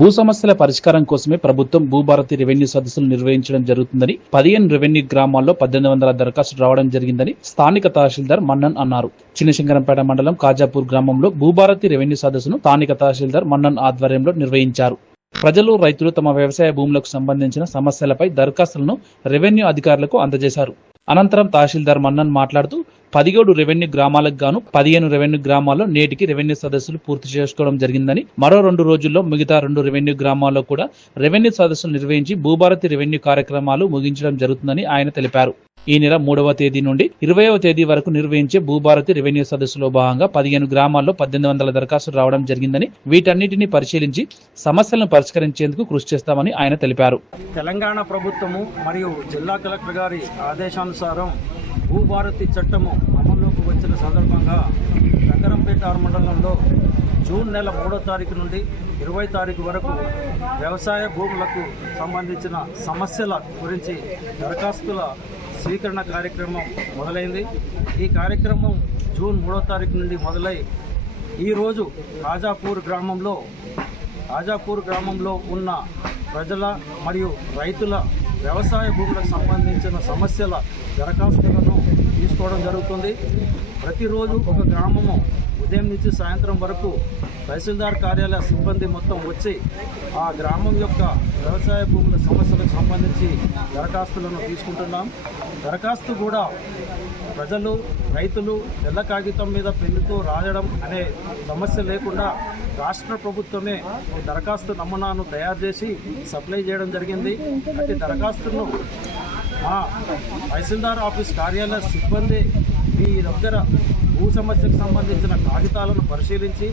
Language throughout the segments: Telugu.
భూ సమస్యల పరిష్కారం కోసమే ప్రభుత్వం భూభారతి రెవెన్యూ సదస్సులు నిర్వహించడం జరుగుతుందని పదిహేను రెవెన్యూ గ్రామాల్లో పద్దెనిమిది వందల దరఖాస్తు రావడం జరిగిందని స్థానిక తహసీల్దార్ మన్నన్ అన్నారు. చిన్నశంకరంపేట మండలం కాజాపూర్ గ్రామంలో భూభారతి రెవెన్యూ సదస్సును స్థానిక తహసీల్దార్ మన్నన్ ఆధ్వర్యంలో నిర్వహించారు. ప్రజలు రైతులు తమ వ్యవసాయ భూములకు సంబంధించిన సమస్యలపై దరఖాస్తులను రెవెన్యూ అధికారులకు అందజేశారు. అనంతరం తహసీల్దార్ మన్నన్ మాట్లాడుతూ పదిహేడు రెవెన్యూ గ్రామాలకు గాను పదిహేను రెవెన్యూ గ్రామాల్లో నేటికి రెవెన్యూ సదస్సులు పూర్తి చేసుకోవడం జరిగిందని మరో రెండు రోజుల్లో మిగతా రెండు రెవెన్యూ గ్రామాల్లో కూడా రెవెన్యూ సదస్సులు నిర్వహించి భూభారతి రెవెన్యూ కార్యక్రమాలు ముగించడం జరుగుతుందని ఆయన తెలిపారు. ఈ నెల మూడవ తేదీ నుండి ఇరవైవ తేదీ వరకు నిర్వహించే భూభారతి రెవెన్యూ సదస్సులో భాగంగా పదిహేను గ్రామాల్లో పద్దెనిమిది వందల దరఖాస్తులు రావడం జరిగిందని వీటన్నిటిని పరిశీలించి సమస్యలను పరిష్కరించేందుకు కృషి చేస్తామని ఆయన తెలిపారు. తెలంగాణ ప్రభుత్వము మరియు జిల్లా కలెక్టర్ గారి ఆదేశానుసారం భూభారతి చట్టము అమల్లోకి వచ్చిన సందర్భంగా నగరంపేట మండలంలో జూన్ నెల మూడో తారీఖు నుండి ఇరవై తారీఖు వరకు వ్యవసాయ భూములకు సంబంధించిన సమస్యల గురించి దరఖాస్తుల స్వీకరణ కార్యక్రమం మొదలైంది. ఈ కార్యక్రమం జూన్ మూడో తారీఖు నుండి మొదలై ఈరోజు రాజాపూర్ గ్రామంలో రాజాపూర్ గ్రామంలో ఉన్న ప్రజల మరియు రైతుల వ్యవసాయ భూములకు సంబంధించిన సమస్యల దరఖాస్తులను తీసుకోవడం జరుగుతుంది. ప్రతిరోజు ఒక గ్రామము ఉదయం నుంచి సాయంత్రం వరకు తహసీల్దార్ కార్యాలయ సిబ్బంది మొత్తం వచ్చి ఆ గ్రామం యొక్క వ్యవసాయ భూముల సమస్యలకు సంబంధించి దరఖాస్తులను తీసుకుంటున్నాం. దరఖాస్తు కూడా ప్రజలు రైతులు తెల్ల కాగితం మీద పెన్నుతో రాయడం అనే సమస్య లేకుండా రాష్ట్ర ప్రభుత్వమే దరఖాస్తు నమూనాను తయారు చేసి సప్లై చేయడం జరిగింది. అట్టి దరఖాస్తును మా తహసీల్దార్ ఆఫీస్ కార్యాలయ సిబ్బంది మీ దగ్గర భూ సమస్యకు సంబంధించిన కాగితాలను పరిశీలించి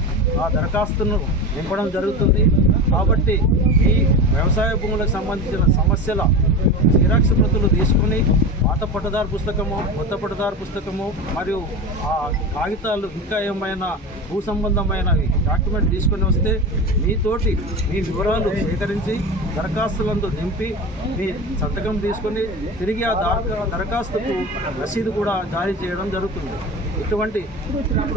ఆ దరఖాస్తును నింపడం జరుగుతుంది. కాబట్టి ఈ వ్యవసాయ భూములకు సంబంధించిన సమస్యల జిరాక్స్ ప్రతులు తీసుకుని పాత పట్టదారు పుస్తకము కొత్త పట్టదారు పుస్తకము మరియు ఆ కాగితాలు ఇంకా ఏమైనా భూ సంబంధమైనవి డాక్యుమెంట్ తీసుకొని వస్తే మీతోటి మీ వివరాలు సేకరించి దరఖాస్తులందు నింపి మీ సంతకం తీసుకొని తిరిగి ఆ దరఖాస్తుకు రసీదు కూడా జారీ చేయడం జరుగుతుంది. జరుగుతుంది. ఇటువంటి